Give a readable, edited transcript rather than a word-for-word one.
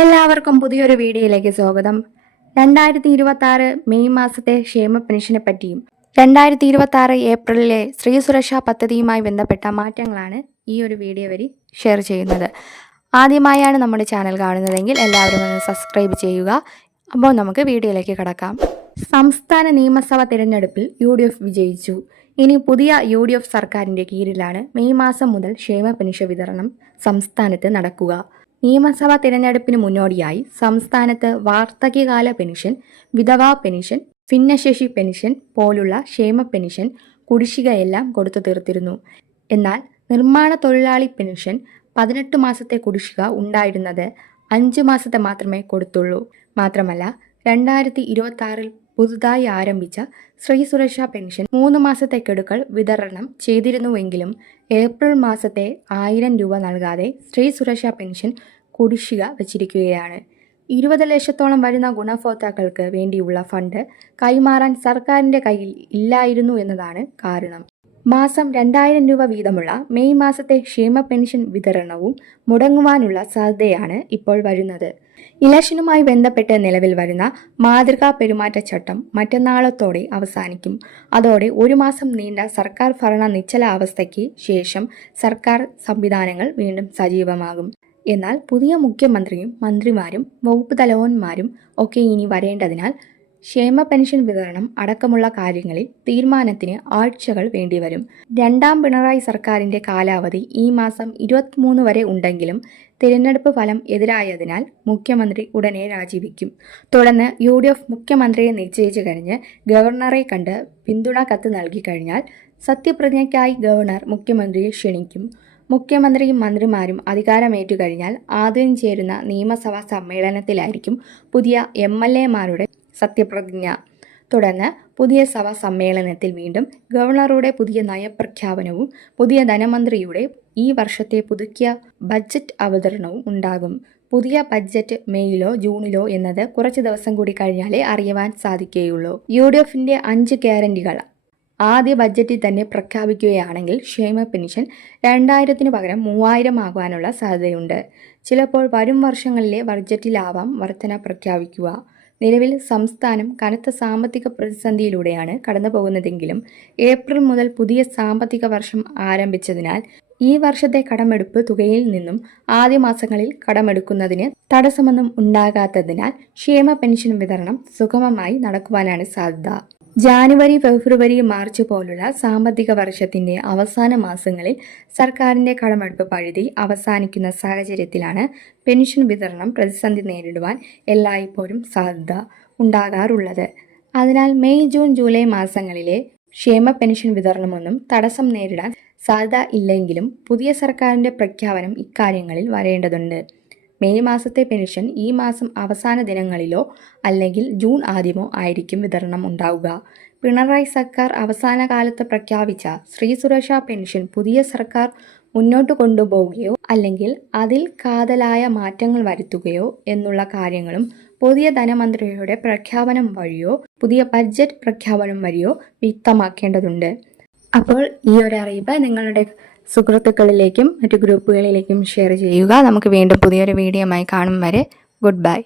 എല്ലാവർക്കും പുതിയൊരു വീഡിയോയിലേക്ക് സ്വാഗതം. 2026 മെയ് മാസത്തെ ക്ഷേമ പെൻഷനെ പറ്റിയും 2026 ഏപ്രിലിലെ സ്ത്രീ സുരക്ഷാ പദ്ധതിയുമായി ബന്ധപ്പെട്ട മാറ്റങ്ങളാണ് ഈ ഒരു വീഡിയോ വഴി ഷെയർ ചെയ്യുന്നത്. ആദ്യമായാണ് നമ്മുടെ ചാനൽ കാണുന്നതെങ്കിൽ എല്ലാവരും ഒന്ന് സബ്സ്ക്രൈബ് ചെയ്യുക. അപ്പോൾ നമുക്ക് വീഡിയോയിലേക്ക് കടക്കാം. സംസ്ഥാന നിയമസഭാ തിരഞ്ഞെടുപ്പിൽ UDF വിജയിച്ചു. ഇനി പുതിയ UDF സർക്കാരിൻ്റെ കീഴിലാണ് മെയ് മാസം മുതൽ ക്ഷേമ പെൻഷൻ വിതരണം സംസ്ഥാനത്ത് നടക്കുക. നിയമസഭാ തിരഞ്ഞെടുപ്പിന് മുന്നോടിയായി സംസ്ഥാനത്ത് വാർദ്ധക്യകാല പെൻഷൻ, വിധവാ പെൻഷൻ, ഭിന്നശേഷി പെൻഷൻ പോലുള്ള ക്ഷേമ പെൻഷൻ കുടിശ്ശികയെല്ലാം കൊടുത്തു തീർത്തിരുന്നു. എന്നാൽ നിർമ്മാണ തൊഴിലാളി പെൻഷൻ 18 മാസത്തെ കുടിശ്ശിക ഉണ്ടായിരുന്നത് 5 മാസത്തെ മാത്രമേ കൊടുത്തുള്ളൂ. മാത്രമല്ല 2026 പുതുതായി ആരംഭിച്ച സ്ത്രീ സുരക്ഷാ പെൻഷൻ 3 മാസത്തെ ഗഡുക്കൾ വിതരണം ചെയ്തിരുന്നുവെങ്കിലും ഏപ്രിൽ മാസത്തെ 1000 രൂപ നൽകാതെ സ്ത്രീ സുരക്ഷാ പെൻഷൻ കുടിശ്ശിക വച്ചിരിക്കുകയാണ്. 20 ലക്ഷത്തോളം വരുന്ന ഗുണഭോക്താക്കൾക്ക് വേണ്ടിയുള്ള ഫണ്ട് കൈമാറാൻ സർക്കാരിൻ്റെ കയ്യിൽ ഇല്ലായിരുന്നു എന്നതാണ് കാരണം. മാസം 2000 രൂപ വീതമുള്ള മെയ് മാസത്തെ ക്ഷേമ പെൻഷൻ വിതരണവും മുടങ്ങുവാനുള്ള സാധ്യതയാണ് ഇപ്പോൾ വരുന്നത്. ഇലക്ഷനുമായി ബന്ധപ്പെട്ട് നിലവിൽ വരുന്ന മാതൃകാ പെരുമാറ്റച്ചട്ടം മറ്റന്നാളത്തോടെ അവസാനിക്കും. അതോടെ 1 മാസം നീണ്ട സർക്കാർ ഭരണ നിശ്ചലാവസ്ഥയ്ക്ക് ശേഷം സർക്കാർ സംവിധാനങ്ങൾ വീണ്ടും സജീവമാകും. എന്നാൽ പുതിയ മുഖ്യമന്ത്രിയും മന്ത്രിമാരും വകുപ്പ് തലവന്മാരും ഒക്കെ ഇനി വരേണ്ടതിനാൽ ക്ഷേമ പെൻഷൻ വിതരണം അടക്കമുള്ള കാര്യങ്ങളിൽ തീരുമാനത്തിന് ആഴ്ചകൾ വേണ്ടിവരും. രണ്ടാം പിണറായി സർക്കാരിൻ്റെ കാലാവധി ഈ മാസം 23 വരെ ഉണ്ടെങ്കിലും തിരഞ്ഞെടുപ്പ് ഫലം എതിരായതിനാൽ മുഖ്യമന്ത്രി ഉടനെ രാജിവെക്കും. തുടർന്ന് UDF മുഖ്യമന്ത്രിയെ നിശ്ചയിച്ചു കഴിഞ്ഞ് ഗവർണറെ കണ്ട് പിന്തുണ കത്ത് നൽകി കഴിഞ്ഞാൽ സത്യപ്രതിജ്ഞയ്ക്കായി ഗവർണർ മുഖ്യമന്ത്രിയെ ക്ഷണിക്കും. മുഖ്യമന്ത്രിയും മന്ത്രിമാരും അധികാരമേറ്റു കഴിഞ്ഞാൽ ആദ്യം ചേരുന്ന നിയമസഭാ സമ്മേളനത്തിലായിരിക്കും പുതിയ MLA-മാരുടെ സത്യപ്രതിജ്ഞ. തുടർന്ന് പുതിയ സഭാ സമ്മേളനത്തിൽ വീണ്ടും ഗവർണറുടെ പുതിയ നയപ്രഖ്യാപനവും പുതിയ ധനമന്ത്രിയുടെ ഈ വർഷത്തെ പുതുക്കിയ ബഡ്ജറ്റ് അവതരണവും ഉണ്ടാകും. പുതിയ ബഡ്ജറ്റ് മെയ്യിലോ ജൂണിലോ എന്നത് കുറച്ച് ദിവസം കൂടി കഴിഞ്ഞാലേ അറിയുവാൻ സാധിക്കുകയുള്ളൂ. UDFന്റെ 5 ഗ്യാരണ്ടികൾ ആദ്യ ബഡ്ജറ്റിൽ തന്നെ പ്രഖ്യാപിക്കുകയാണെങ്കിൽ ക്ഷേമ പെൻഷൻ 2000-ന് പകരം 3000 ആകുവാനുള്ള സാധ്യതയുണ്ട്. ചിലപ്പോൾ വരും വർഷങ്ങളിലെ ബഡ്ജറ്റിലാവാം വർധന പ്രഖ്യാപിക്കുക. നിലവിൽ സംസ്ഥാനം കനത്ത സാമ്പത്തിക പ്രതിസന്ധിയിലൂടെയാണ് കടന്നു പോകുന്നതെങ്കിലും ഏപ്രിൽ മുതൽ പുതിയ സാമ്പത്തിക വർഷം ആരംഭിച്ചതിനാൽ ഈ വർഷത്തെ കടമെടുപ്പ് തുകയിൽ നിന്നും ആദ്യ മാസങ്ങളിൽ കടമെടുക്കുന്നതിന് തടസ്സമൊന്നും ഉണ്ടാകാത്തതിനാൽ ക്ഷേമ പെൻഷൻ വിതരണം സുഗമമായി നടക്കുവാനാണ് സാധ്യത. ജാനുവരി, ഫെബ്രുവരി, മാർച്ച് പോലുള്ള സാമ്പത്തിക വർഷത്തിന്റെ അവസാന മാസങ്ങളിൽ സർക്കാരിന്റെ കടമെടുപ്പ് പരിധി അവസാനിക്കുന്ന സാഹചര്യത്തിലാണ് പെൻഷൻ വിതരണം പ്രതിസന്ധി നേരിടുവാൻ എല്ലായ്പ്പോഴും സാധ്യത ഉണ്ടാകാറുള്ളത്. അതിനാൽ മെയ്, ജൂൺ, ജൂലൈ മാസങ്ങളിലെ ക്ഷേമ പെൻഷൻ വിതരണമൊന്നും തടസ്സം നേരിടാൻ സാധ്യത ഇല്ലെങ്കിലും പുതിയ സർക്കാരിന്റെ പ്രഖ്യാപനം ഇക്കാര്യങ്ങളിൽ വരേണ്ടതുണ്ട്. മെയ് മാസത്തെ പെൻഷൻ ഈ മാസം അവസാന ദിനങ്ങളിലോ അല്ലെങ്കിൽ ജൂൺ ആദ്യമോ ആയിരിക്കും വിതരണം ഉണ്ടാവുക. പിണറായി സർക്കാർ അവസാന കാലത്ത് പ്രഖ്യാപിച്ച സ്ത്രീ സുരക്ഷാ പെൻഷൻ പുതിയ സർക്കാർ മുന്നോട്ട് കൊണ്ടുപോവുകയോ അല്ലെങ്കിൽ അതിൽ കാതലായ മാറ്റങ്ങൾ വരുത്തുകയോ എന്നുള്ള കാര്യങ്ങളും പുതിയ ധനമന്ത്രിയുടെ പ്രഖ്യാപനം വഴിയോ പുതിയ ബഡ്ജറ്റ് പ്രഖ്യാപനം വഴിയോ വ്യക്തമാക്കേണ്ടതുണ്ട്. അപ്പോൾ ഈ ഒരു അറിയിപ്പ് നിങ്ങളുടെ സുഹൃത്തുക്കളിലേക്കും മറ്റു ഗ്രൂപ്പുകളിലേക്കും ഷെയർ ചെയ്യുക. നമുക്ക് വീണ്ടും പുതിയൊരു വീഡിയോയുമായി കാണും വരെ ഗുഡ് ബൈ.